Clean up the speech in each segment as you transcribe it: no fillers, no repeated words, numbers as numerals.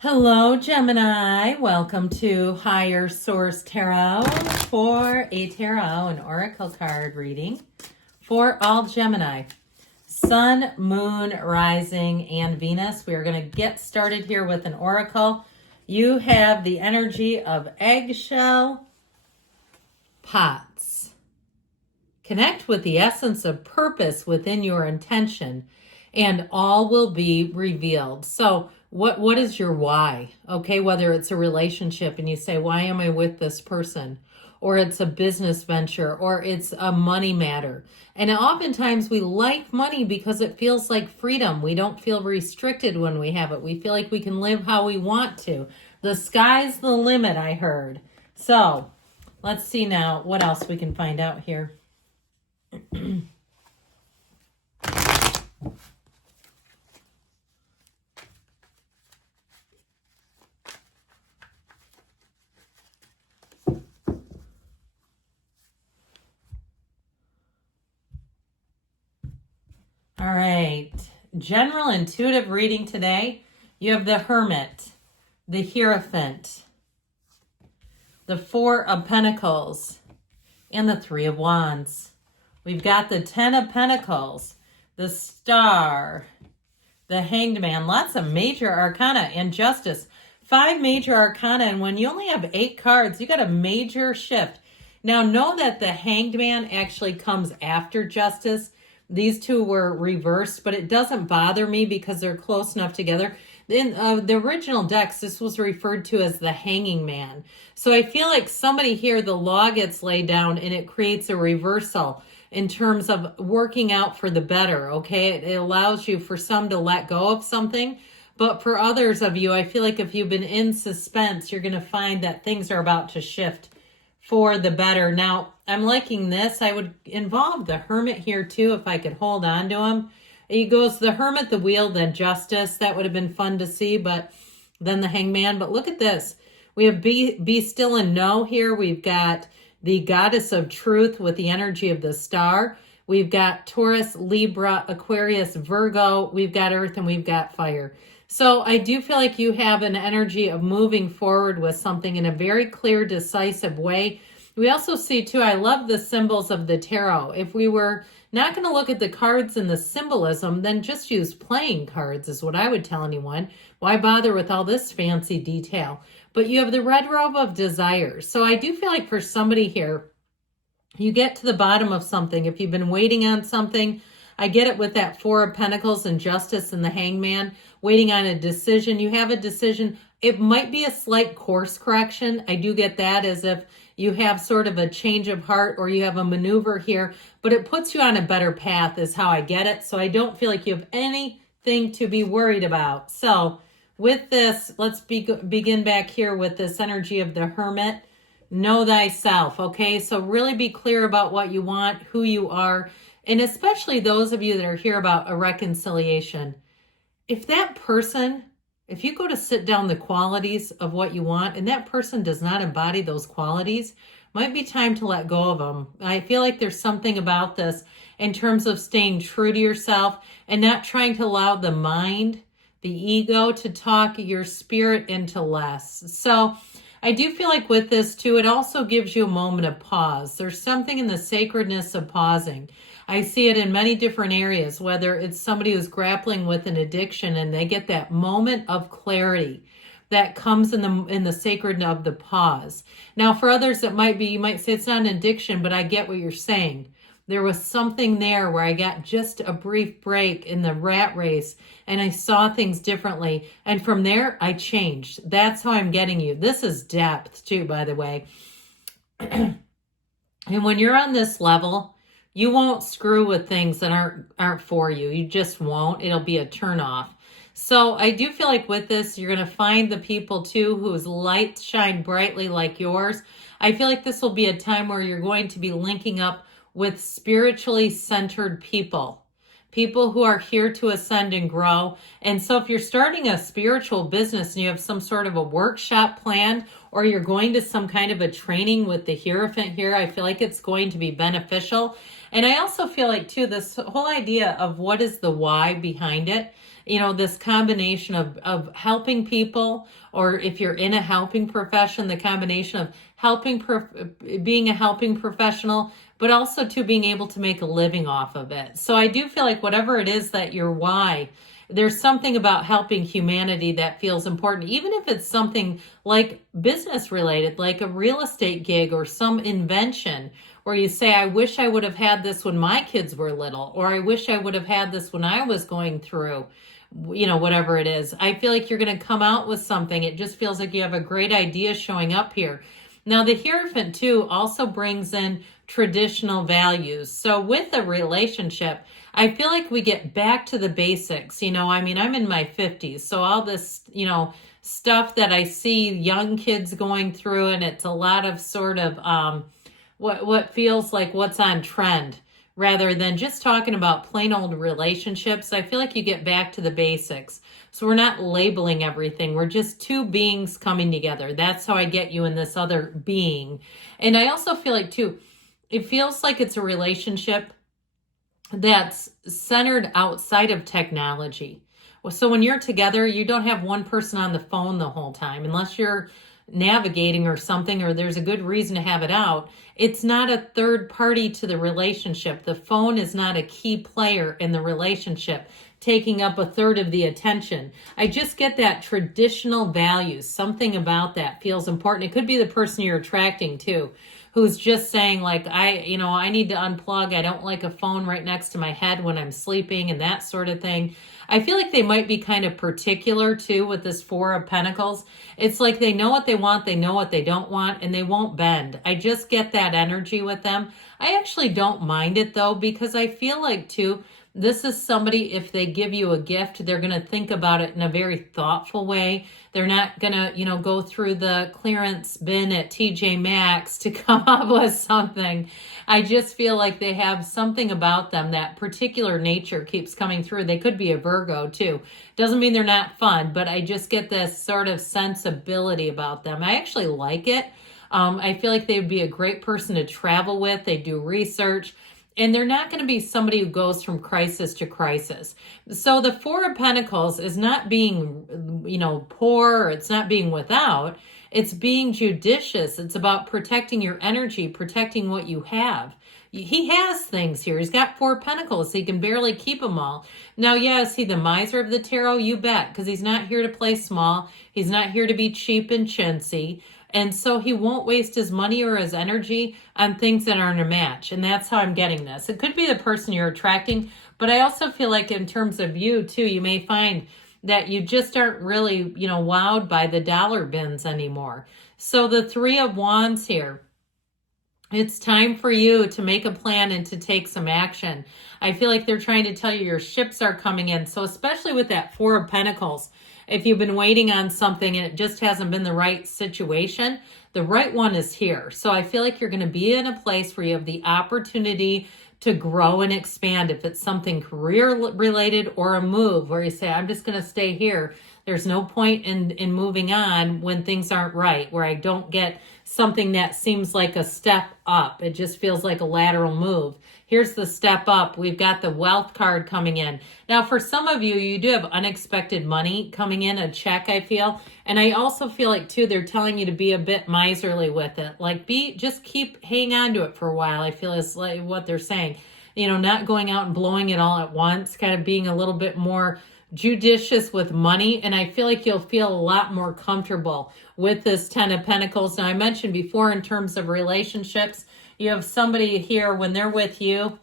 Hello, Gemini. Welcome to Higher Source Tarot for a tarot and oracle card reading for all Gemini. Sun, Moon, Rising, and Venus. We are going to get started here with an oracle. You have the energy of eggshell pots. Connect with the essence of purpose within your intention, and all will be revealed. So what is your why? Okay, whether it's a relationship and you say, why am I with this person? Or it's a business venture, or it's a money matter. And oftentimes we like money because it feels like freedom. We don't feel restricted when we have it. We feel like we can live how we want to. The sky's the limit, I heard. So let's see now what else we can find out here. All right, general intuitive reading today. You have the Hermit, the Hierophant, the Four of Pentacles, and the Three of Wands. We've got the Ten of Pentacles, the Star, the Hanged Man, lots of major arcana, and Justice. 5 major arcana, and when you only have 8 cards, you got a major shift. Now, know that the Hanged Man actually comes after Justice. These two were reversed, but it doesn't bother me because they're close enough together. In the original decks, this was referred to as the Hanging Man. So I feel like somebody here, the law gets laid down and it creates a reversal in terms of working out for the better, okay? It allows you for some to let go of something, but for others of you, I feel like if you've been in suspense, you're going to find that things are about to shift for the better. Now, I'm liking this. I would involve the Hermit here too if I could hold on to him. He goes the Hermit, the Wheel, then Justice. That would have been fun to see, but then the Hangman. But look at this. We have be still and know here. We've got the Goddess of Truth with the energy of the Star. We've got Taurus, Libra, Aquarius, Virgo. We've got Earth, and we've got Fire. So I do feel like you have an energy of moving forward with something in a very clear, decisive way. We also see, too, I love the symbols of the tarot. If we were not going to look at the cards and the symbolism, then just use playing cards is what I would tell anyone. Why bother with all this fancy detail? But you have the Red Robe of Desire. So I do feel like for somebody here, you get to the bottom of something. If you've been waiting on something, I get it with that Four of Pentacles and Justice and the Hangman, waiting on a decision. You have a decision. It might be a slight course correction. I do get that, as if you have sort of a change of heart or you have a maneuver here, but it puts you on a better path is how I get it. So I don't feel like you have anything to be worried about. So with this, let's begin back here with this energy of the Hermit. Know thyself, okay? So really be clear about what you want, who you are, and especially those of you that are here about a reconciliation. If that person, if you go to sit down the qualities of what you want and that person does not embody those qualities, might be time to let go of them. I feel like there's something about this in terms of staying true to yourself and not trying to allow the mind, the ego, to talk your spirit into less. So I do feel like with this too, it also gives you a moment of pause. There's something in the sacredness of pausing. I see it in many different areas, whether it's somebody who's grappling with an addiction and they get that moment of clarity that comes in the sacred of the pause. Now, for others, it might be, you might say it's not an addiction, but I get what you're saying. There was something there where I got just a brief break in the rat race and I saw things differently. And from there, I changed. That's how I'm getting you. This is depth too, by the way. And when you're on this level, you won't screw with things that aren't for you. You just won't. It'll be a turnoff. So I do feel like with this, you're going to find the people too whose lights shine brightly like yours. I feel like this will be a time where you're going to be linking up with spiritually centered people who are here to ascend and grow. And so if you're starting a spiritual business and you have some sort of a workshop planned, or you're going to some kind of a training with the Hierophant here, I feel like it's going to be beneficial. And I also feel like too, this whole idea of what is the why behind it you know, this combination of helping people, or if you're in a helping profession, the combination of being a helping professional, but also to being able to make a living off of it. So I do feel like whatever it is that your why, there's something about helping humanity that feels important, even if it's something like business related, like a real estate gig or some invention where you say, I wish I would have had this when my kids were little, or I wish I would have had this when I was going through, you know, whatever it is. I feel like you're going to come out with something. It just feels like you have a great idea showing up here. Now, the Hierophant, too, also brings in traditional values. So with a relationship, I feel like we get back to the basics. You know, I mean, I'm in my 50s, so all this, you know, stuff that I see young kids going through, and it's a lot of sort of what feels like what's on trend, rather than just talking about plain old relationships. I feel like you get back to the basics. So we're not labeling everything. We're just two beings coming together. That's how I get you in this other being. And I also feel like, too, it feels like it's a relationship that's centered outside of technology. So when you're together, you don't have one person on the phone the whole time, unless you're navigating or something, or there's a good reason to have it out. It's not a third party to the relationship. The phone is not a key player in the relationship, taking up a third of the attention. I just get that traditional values. Something about that feels important. It could be the person you're attracting to, who's just saying like, I need to unplug. I don't like a phone right next to my head when I'm sleeping and that sort of thing. I feel like they might be kind of particular too with this Four of Pentacles. It's like they know what they want, they know what they don't want, and they won't bend. I just get that energy with them. I actually don't mind it though, because I feel like too, this is somebody, if they give you a gift, they're going to think about it in a very thoughtful way. They're not going to, go through the clearance bin at TJ Maxx to come up with something. I just feel like they have something about them. That particular nature keeps coming through. They could be a Virgo too. Doesn't mean they're not fun, but I just get this sort of sensibility about them. I actually like it. I feel like they would be a great person to travel with. They do research. And they're not going to be somebody who goes from crisis to crisis. So the Four of Pentacles is not being, poor, or it's not being without. It's being judicious. It's about protecting your energy, protecting what you have. He has things here. He's got Four Pentacles. So he can barely keep them all. Now, yeah, is he the miser of the tarot? You bet, because he's not here to play small. He's not here to be cheap and chintzy. And so he won't waste his money or his energy on things that aren't a match. And that's how I'm getting this. It could be the person you're attracting, but I also feel like in terms of you too, you may find that you just aren't really, wowed by the dollar bins anymore. So the Three of Wands here, it's time for you to make a plan and to take some action. I feel like they're trying to tell you your ships are coming in. So especially with that Four of Pentacles, if you've been waiting on something and it just hasn't been the right situation, the right one is here. So I feel like you're going to be in a place where you have the opportunity to grow and expand. If it's something career related or a move where you say, I'm just going to stay here. There's no point in moving on when things aren't right, where I don't get something that seems like a step up. It just feels like a lateral move. Here's the step up. We've got the wealth card coming in. Now, for some of you, you do have unexpected money coming in, a check, I feel. And I also feel like, too, they're telling you to be a bit miserly with it. Like, hang on to it for a while, I feel is like what they're saying. Not going out and blowing it all at once, kind of being a little bit more judicious with money. And I feel like you'll feel a lot more comfortable with this Ten of Pentacles. Now, I mentioned before in terms of relationships, you have somebody here, when they're with you,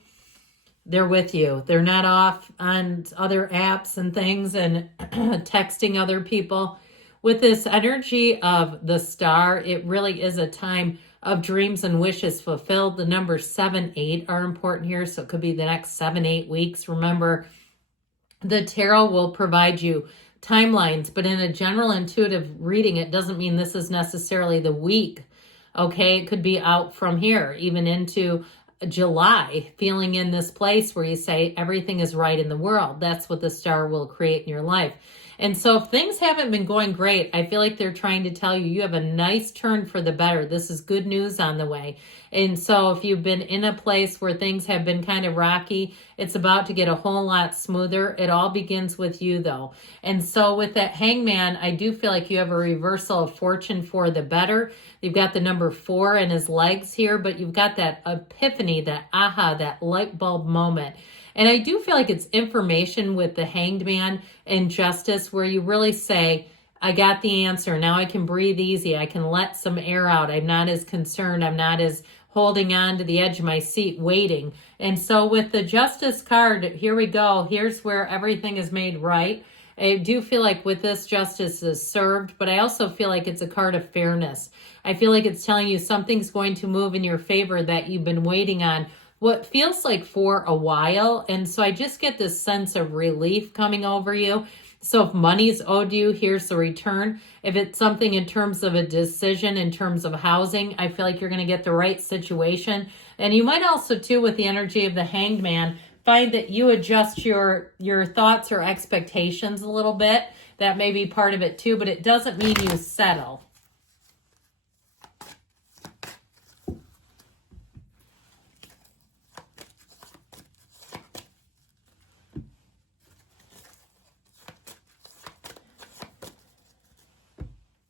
they're with you. They're not off on other apps and things and texting other people. With this energy of the Star, it really is a time of dreams and wishes fulfilled. The numbers 7, 8 are important here. So it could be the next 7, 8 weeks. Remember, the tarot will provide you timelines, but in a general intuitive reading, it doesn't mean this is necessarily the week. Okay, it could be out from here, even into July, feeling in this place where you say everything is right in the world. That's what the Star will create in your life. And so if things haven't been going great, I feel like they're trying to tell you, you have a nice turn for the better. This is good news on the way. And so if you've been in a place where things have been kind of rocky, it's about to get a whole lot smoother. It all begins with you though. And so with that Hangman, I do feel like you have a reversal of fortune for the better. You've got the number 4 in his legs here, but you've got that epiphany, that aha, that light bulb moment. And I do feel like it's information with the Hanged Man and Justice where you really say, I got the answer. Now I can breathe easy. I can let some air out. I'm not as concerned. I'm not as holding on to the edge of my seat waiting. And so with the Justice card, here we go. Here's where everything is made right. I do feel like with this, justice is served, but I also feel like it's a card of fairness. I feel like it's telling you something's going to move in your favor that you've been waiting on what feels like for a while. And so I just get this sense of relief coming over you. So if money's owed you, here's the return. If it's something in terms of a decision, in terms of housing, I feel like you're going to get the right situation. And you might also, too, with the energy of the Hanged Man, find that you adjust your thoughts or expectations a little bit. That may be part of it, too, but it doesn't mean you settle.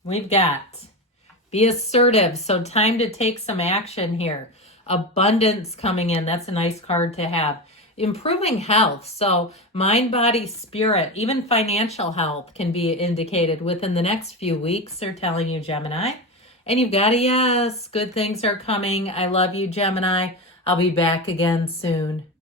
We've got be assertive. So time to take some action here. Abundance coming in. That's a nice card to have. Improving health. So mind, body, spirit, even financial health can be indicated within the next few weeks. They're telling you, Gemini. And you've got a yes. Good things are coming. I love you, Gemini. I'll be back again soon.